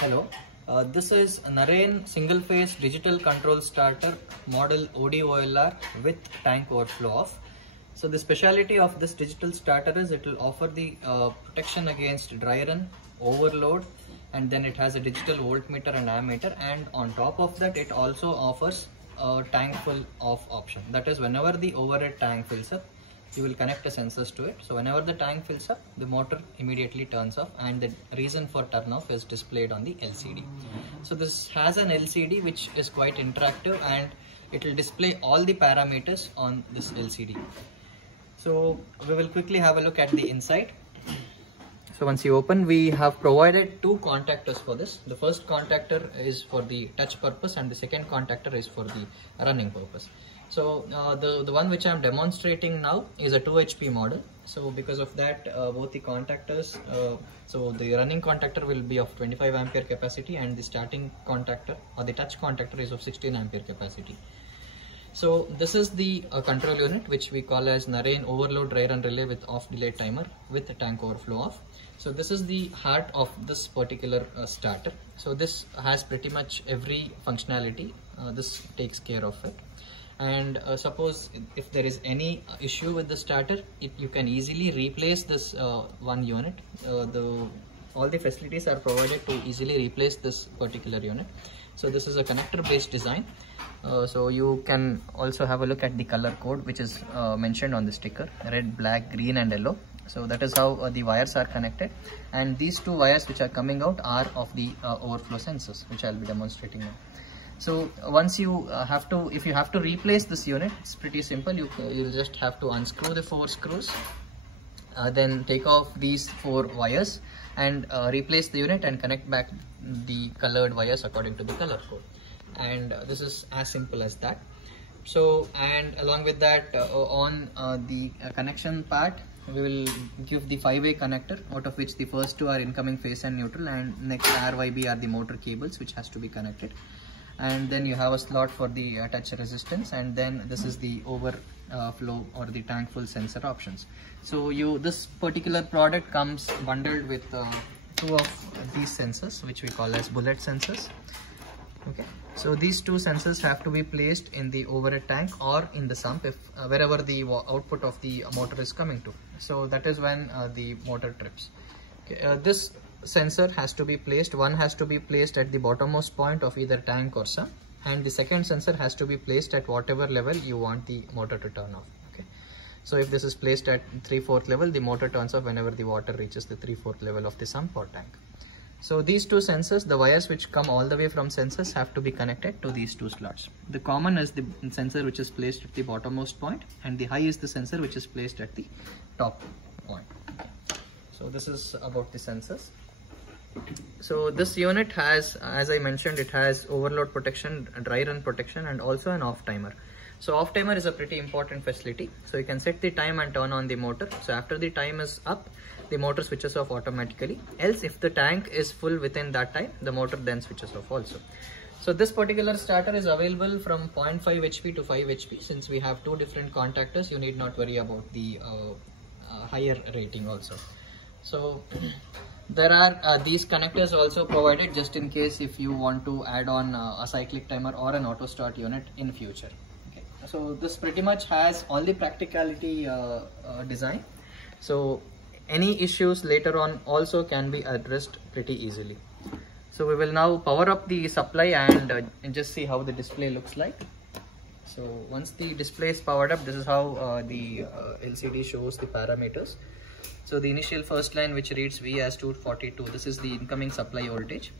Hello, this is Narain single phase digital control starter model ODOLR with tank overflow off. So the speciality of this digital starter is it will offer the protection against dry run, overload, and then it has a digital voltmeter and ammeter, and on top of that it also offers a tank full off option. That is, whenever the overhead tank fills up, you will connect the sensors to it. So whenever the tank fills up, the motor immediately turns off, and the reason for turn off is displayed on the LCD. So this has an LCD which is quite interactive, and it will display all the parameters on this LCD. So we will quickly have a look at the inside. So once you open, we have provided two contactors for this. The first contactor is for the touch purpose, and the second contactor is for the running purpose. So the one which I am demonstrating now is a 2 HP model. So because of that, both the contactors, so the running contactor will be of 25 ampere capacity, and the starting contactor or the touch contactor is of 16 ampere capacity. So this is the control unit which we call as Narain overload dry run relay with off delay timer with the tank overflow off. So this is the heart of this particular starter. So this has pretty much every functionality. This takes care of it. And suppose if there is any issue with the starter, you can easily replace this one unit. All the facilities are provided to easily replace this particular unit. So this is a connector based design. So you can also have a look at the color code which is mentioned on the sticker: red, black, green and yellow. So that is how the wires are connected, and these two wires which are coming out are of the overflow sensors, which I'll be demonstrating now. So once you if you have to replace this unit, it's pretty simple. You'll just have to unscrew the 4 screws, then take off these 4 wires and replace the unit and connect back the colored wires according to the color code. And this is as simple as that. So, and along with that, on the connection part, we will give the 5-way connector, out of which the first 2 are incoming phase and neutral, and next RYB are the motor cables which has to be connected. And then you have a slot for the touch resistance, and then this is the overflow or the tank full sensor options. So this particular product comes bundled with 2 of these sensors which we call as bullet sensors. Okay, so these 2 sensors have to be placed in the overhead tank or in the sump, if wherever the output of the motor is coming to. So that is when the motor trips. Okay, this sensor has to be placed, one has to be placed at the bottommost point of either tank or sump, and the second sensor has to be placed at whatever level you want the motor to turn off. Okay, so if this is placed at 3/4 level, the motor turns off whenever the water reaches the 3/4 level of the sump or tank. So these 2 sensors, the wires which come all the way from sensors, have to be connected to these 2 slots. The common is the sensor which is placed at the bottommost point, and the high is the sensor which is placed at the top point. So this is about the sensors. So this unit has, as I mentioned, it has overload protection, dry run protection, and also an off timer. So off timer is a pretty important facility. So you can set the time and turn on the motor. So after the time is up, the motor switches off automatically. Else, if the tank is full within that time, the motor then switches off also. So this particular starter is available from 0.5 HP to 5 HP. Since we have 2 different contactors, you need not worry about the higher rating also. So there are these connectors also provided just in case if you want to add on a cyclic timer or an auto start unit in future. Okay. So this pretty much has all the practicality design. So any issues later on also can be addressed pretty easily. So we will now power up the supply and just see how the display looks like. So once the display is powered up, this is how the LCD shows the parameters. So the initial first line, which reads V as 242, this is the incoming supply voltage,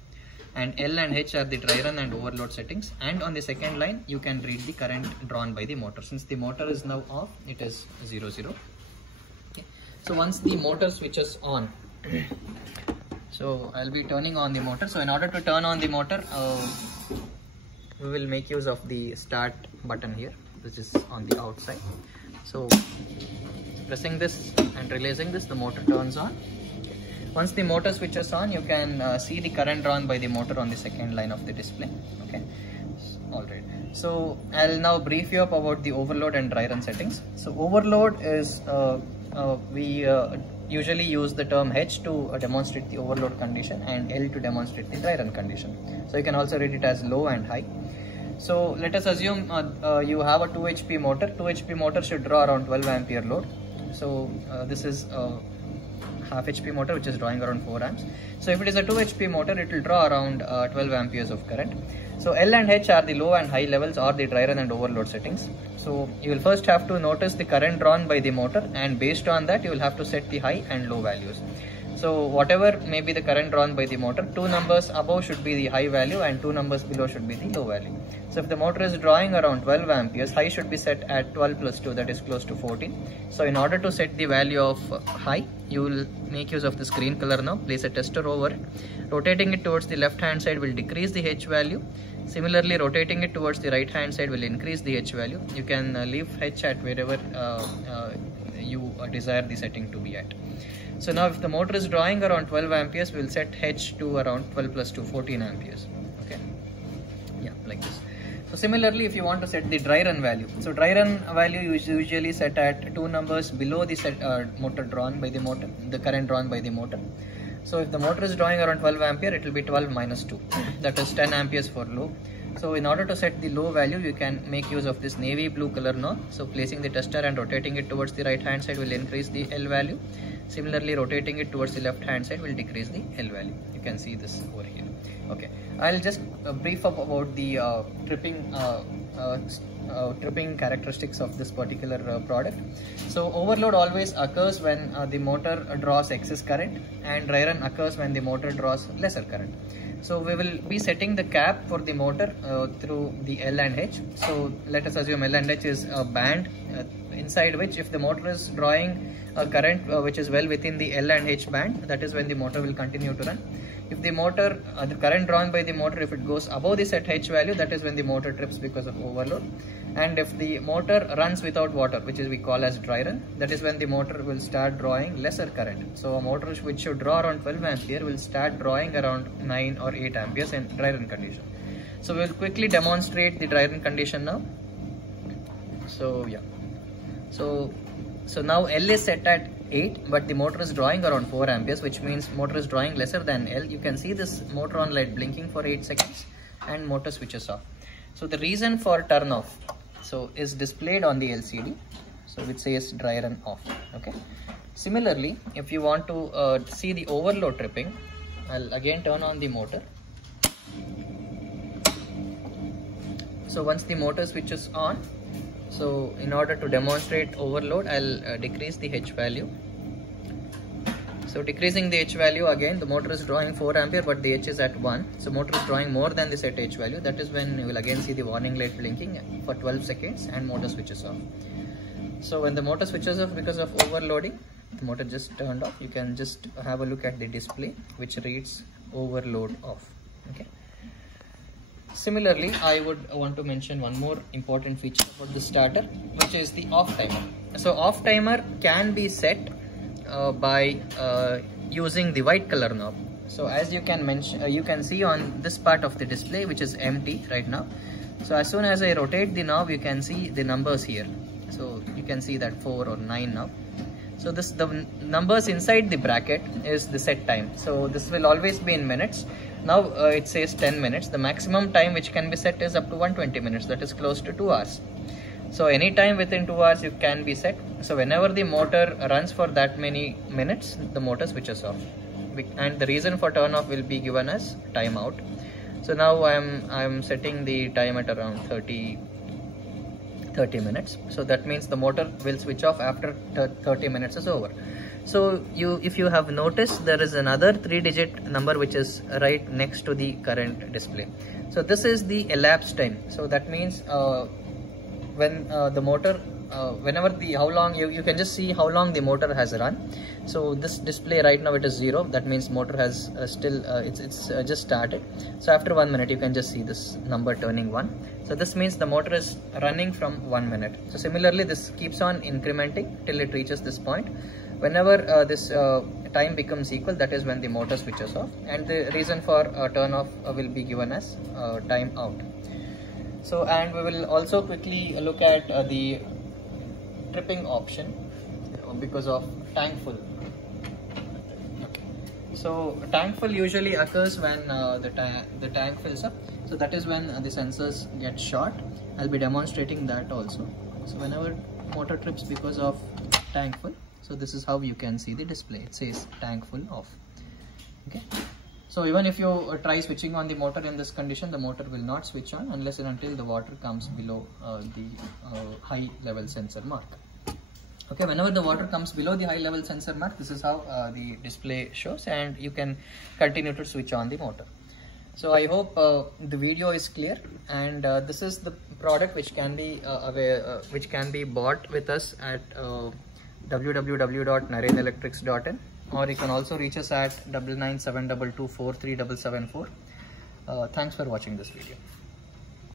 and L and H are the dry run and overload settings, and on the second line you can read the current drawn by the motor. Since the motor is now off, it is 00. Okay. So once the motor switches on, so I'll be turning on the motor. So in order to turn on the motor, we will make use of the start button here, which is on the outside. So pressing this and releasing this, the motor turns on. Once the motor switches on, you can see the current drawn by the motor on the second line of the display. Okay, alright. So I'll now brief you up about the overload and dry run settings. So overload is we usually use the term H to demonstrate the overload condition and L to demonstrate the dry run condition. So you can also read it as low and high. So let us assume you have a 2 HP motor. 2 HP motor should draw around 12 ampere load. So this is a half HP motor which is drawing around 4 amps. So if it is a 2 HP motor, it will draw around 12 amperes of current. So L and H are the low and high levels or the dry run and overload settings. So you will first have to notice the current drawn by the motor, and based on that you will have to set the high and low values. So whatever may be the current drawn by the motor, 2 numbers above should be the high value and 2 numbers below should be the low value. So if the motor is drawing around 12 amperes, high should be set at 12 plus 2, that is close to 14. So in order to set the value of high, you will make use of this green color now. Place a tester over it. Rotating it towards the left hand side will decrease the H value. Similarly, rotating it towards the right hand side will increase the H value. You can leave H at wherever you desire the setting to be at. So now if the motor is drawing around 12 amperes, we will set H to around 12 plus 2, 14 amperes. Okay. Yeah, like this. So similarly, if you want to set the dry run value, so dry run value is usually set at 2 numbers below the motor drawn by the motor, the current drawn by the motor. So if the motor is drawing around 12 ampere, it will be 12 minus 2, that is 10 amperes for low. So in order to set the low value, you can make use of this navy blue color knob. So placing the tester and rotating it towards the right hand side will increase the L value. Similarly, rotating it towards the left hand side will decrease the L value. You can see this over here. Okay, I'll just brief up about the tripping characteristics of this particular product. So overload always occurs when the motor draws excess current, and dry run occurs when the motor draws lesser current. So we will be setting the cap for the motor through the L and H. So let us assume L and H is a band inside which, if the motor is drawing a current which is well within the L and H band, that is when the motor will continue to run. If the motor, the current drawn by the motor, if it goes above the set H value, that is when the motor trips because of overload. And if the motor runs without water, which is we call as dry run, that is when the motor will start drawing lesser current. So a motor which should draw around 12 ampere will start drawing around 9 or 8 amperes in dry run condition. So we will quickly demonstrate the dry run condition now. So yeah, so now L is set at 8, but the motor is drawing around 4 amperes, which means motor is drawing lesser than L. You can see this motor on light blinking for 8 seconds and motor switches off. So the reason for turn off is displayed on the LCD, so which says dry run off. Okay. Similarly, if you want to see the overload tripping, I'll again turn on the motor. So once the motor switches on, so in order to demonstrate overload, I'll decrease the H value. So decreasing the H value, again the motor is drawing 4 ampere, but the H is at 1. So motor is drawing more than the set H value. That is when you will again see the warning light blinking for 12 seconds and motor switches off. So when the motor switches off because of overloading, the motor just turned off. You can just have a look at the display which reads overload off. Okay. Similarly, I would want to mention one more important feature about the starter, which is the off timer. So off timer can be set by using the white color knob. So as you can see on this part of the display, which is empty right now. So as soon as I rotate the knob, you can see the numbers here. So you can see that 4 or 9 now. So the numbers inside the bracket is the set time. So this will always be in minutes. Now it says 10 minutes. The maximum time which can be set is up to 120 minutes. That is close to 2 hours. So any time within 2 hours you can be set. So whenever the motor runs for that many minutes, the motor switches off. And the reason for turn off will be given as timeout. So now I am setting the time at around 30 minutes. So that means the motor will switch off after 30 minutes is over. So if you have noticed, there is another 3-digit number which is right next to the current display. So this is the elapsed time. So that means when the motor how long you can just see how long the motor has run. So this display right now, it is 0. That means motor has it's just started. So after 1 minute you can just see this number turning 1. So this means the motor is running from 1 minute. So similarly, this keeps on incrementing till it reaches this point. Whenever this time becomes equal, that is when the motor switches off, and the reason for turn off will be given as time out. So, and we will also quickly look at the tripping option because of tank full. So tank fill usually occurs when the tank fills up. So that is when the sensors get short. I'll be demonstrating that also. So whenever motor trips because of tank full, so this is how you can see the display. It says tank full off. Okay. So even if you try switching on the motor in this condition, the motor will not switch on unless and until the water comes below the high level sensor mark. Okay, whenever the water comes below the high level sensor mark, this is how the display shows, and you can continue to switch on the motor. So I hope the video is clear, and this is the product which can be bought with us at www.narenelectrics.in, or you can also reach us at 9972243774. Thanks for watching this video.